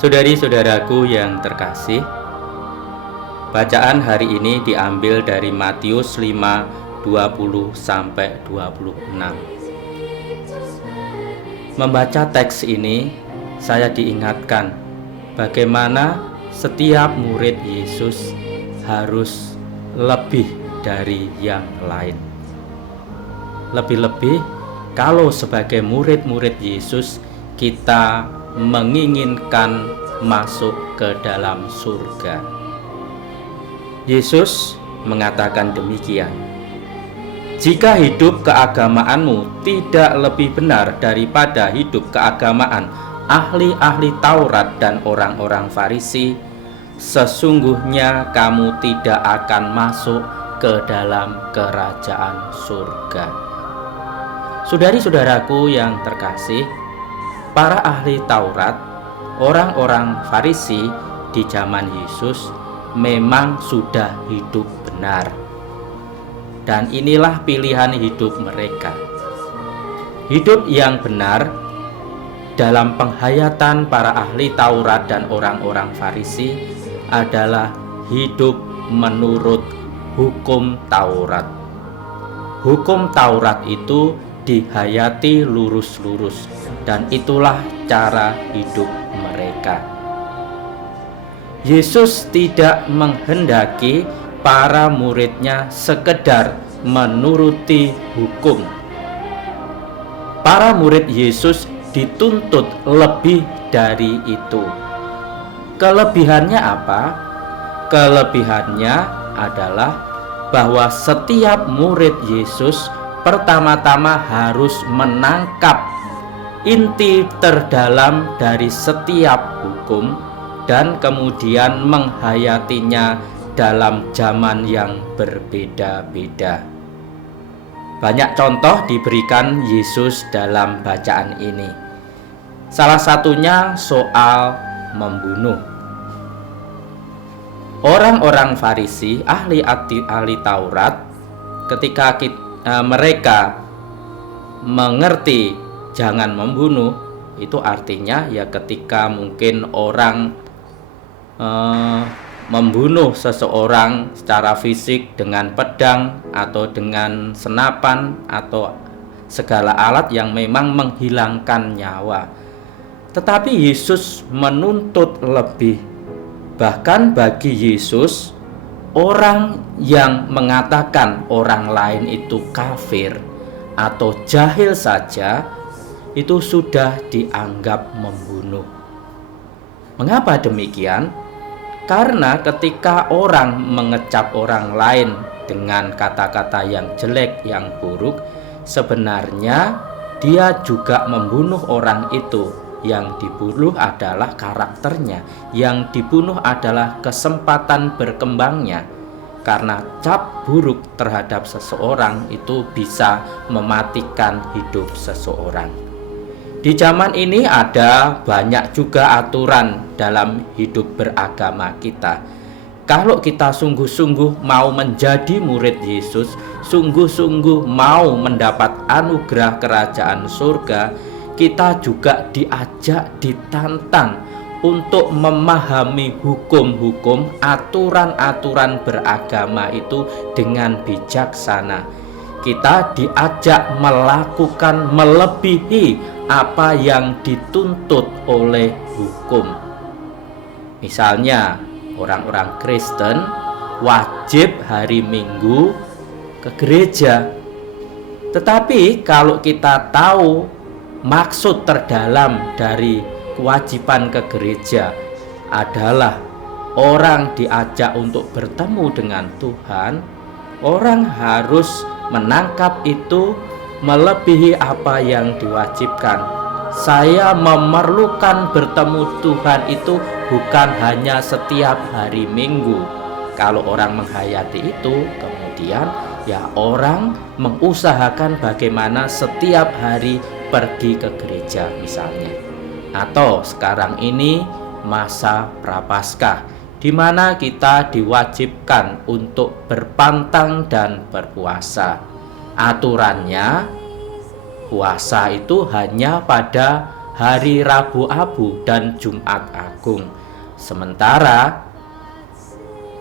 Saudari-saudaraku yang terkasih, bacaan hari ini diambil dari Matius 5, 20-26. Membaca teks ini, saya diingatkan bagaimana setiap murid Yesus harus lebih dari yang lain. Lebih-lebih kalau sebagai murid-murid Yesus kita menginginkan masuk ke dalam surga. Yesus mengatakan demikian, "Jika hidup keagamaanmu tidak lebih benar daripada hidup keagamaan ahli-ahli Taurat dan orang-orang Farisi, sesungguhnya kamu tidak akan masuk ke dalam kerajaan surga." Saudari-saudaraku yang terkasih, para ahli Taurat, orang-orang Farisi di zaman Yesus memang sudah hidup benar. Dan inilah pilihan hidup mereka. Hidup yang benar dalam penghayatan para ahli Taurat dan orang-orang Farisi adalah hidup menurut hukum Taurat. Hukum Taurat itu dihayati lurus-lurus, dan itulah cara hidup mereka. Yesus tidak menghendaki para muridnya sekedar menuruti hukum. Para murid Yesus dituntut lebih dari itu. Kelebihannya apa? Kelebihannya adalah bahwa setiap murid Yesus pertama-tama harus menangkap inti terdalam dari setiap hukum dan kemudian menghayatinya dalam zaman yang berbeda-beda. Banyak contoh diberikan Yesus dalam bacaan ini. Salah satunya soal membunuh. Orang-orang Farisi, ahli Taurat, ketika mereka mengerti jangan membunuh, itu artinya ya ketika mungkin orang membunuh seseorang secara fisik dengan pedang atau dengan senapan atau segala alat yang memang menghilangkan nyawa. Tetapi Yesus menuntut lebih. Bahkan bagi Yesus, orang yang mengatakan orang lain itu kafir atau jahil saja itu sudah dianggap membunuh. Mengapa demikian? Karena ketika orang mengecap orang lain dengan kata-kata yang jelek, yang buruk, sebenarnya dia juga membunuh orang itu. Yang dibunuh adalah karakternya, yang dibunuh adalah kesempatan berkembangnya. Karena cap buruk terhadap seseorang itu bisa mematikan hidup seseorang. Di zaman ini ada banyak juga aturan dalam hidup beragama kita. Kalau kita sungguh-sungguh mau menjadi murid Yesus, sungguh-sungguh mau mendapat anugerah kerajaan surga, kita juga diajak, ditantang untuk memahami hukum-hukum, aturan-aturan beragama itu dengan bijaksana. Kita diajak melakukan melebihi apa yang dituntut oleh hukum. Misalnya, orang-orang Kristen wajib hari Minggu ke gereja. Tetapi kalau kita tahu maksud terdalam dari kewajiban ke gereja adalah orang diajak untuk bertemu dengan Tuhan, orang harus menangkap itu melebihi apa yang diwajibkan. Saya memerlukan bertemu Tuhan itu bukan hanya setiap hari Minggu. Kalau orang menghayati itu, kemudian ya orang mengusahakan bagaimana setiap hari pergi ke gereja misalnya. Atau sekarang ini masa Prapaskah, di mana kita diwajibkan untuk berpantang dan berpuasa. Aturannya puasa itu hanya pada hari Rabu Abu dan Jumat Agung. Sementara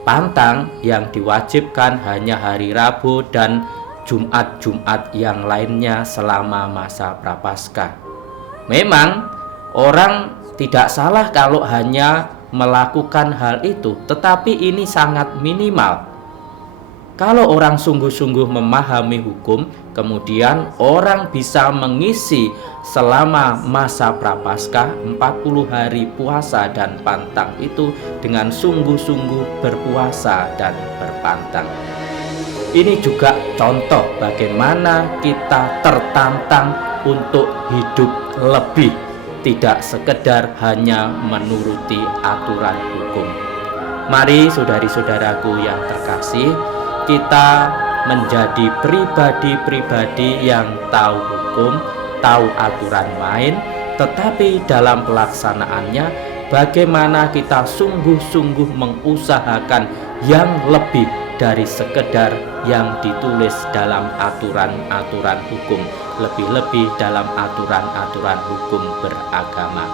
pantang yang diwajibkan hanya hari Rabu dan Jumat-Jumat yang lainnya selama masa Prapaskah. Memang orang tidak salah kalau hanya melakukan hal itu, tetapi ini sangat minimal. Kalau orang sungguh-sungguh memahami hukum, kemudian orang bisa mengisi selama masa Prapaskah 40 hari puasa dan pantang itu dengan sungguh-sungguh berpuasa dan berpantang. Ini juga contoh bagaimana kita tertantang untuk hidup lebih, tidak sekedar hanya menuruti aturan hukum. Mari saudari-saudaraku yang terkasih, kita menjadi pribadi-pribadi yang tahu hukum, tahu aturan main, tetapi dalam pelaksanaannya bagaimana kita sungguh-sungguh mengusahakan yang lebih dari sekedar yang ditulis dalam aturan-aturan hukum, lebih-lebih dalam aturan-aturan hukum beragama.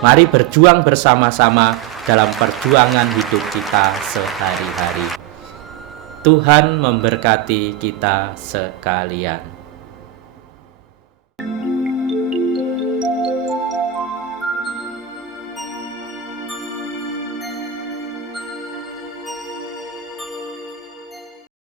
Mari berjuang bersama-sama dalam perjuangan hidup kita sehari-hari. Tuhan memberkati kita sekalian.